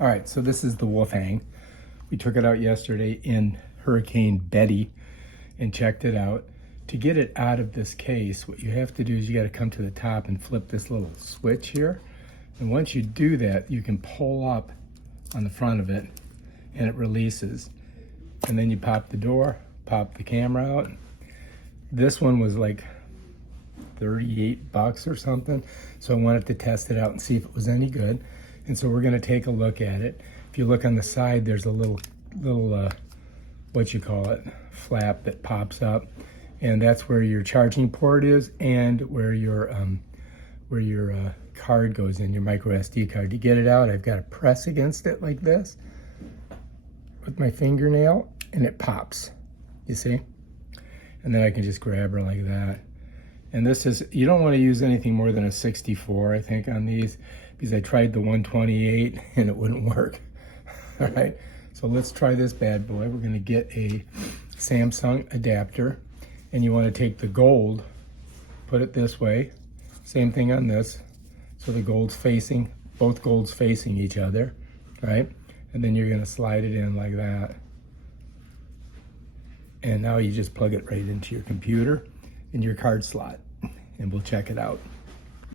All right, so this is the Wolfang. We took it out yesterday in Hurricane Betty and checked it out. To get it out of this case, what you have to do is you got to come to the top and flip this little switch here. And once you do that, you can pull up on the front of it and it releases. And then you pop the door, pop the camera out. This one was like 38 bucks or something. So I wanted to test it out and see if it was any good. And so we're gonna take a look at it. If you look on the side, there's a little what you call it, flap that pops up. And that's where your charging port is and where your card goes in, your micro SD card. To get it out, I've got to press against it like this with my fingernail and it pops, you see? And then I can just grab her like that. And this is, you don't want to use anything more than a 64, I think, on these, because I tried the 128 and it wouldn't work. All right, so let's try this bad boy. We're going to get a Samsung adapter, and you want to take the gold, put it this way, same thing on this, so the gold's facing, both golds facing each other, right? And then you're going to slide it in like that. And now you just plug it right into your computer in your card slot, and we'll check it out.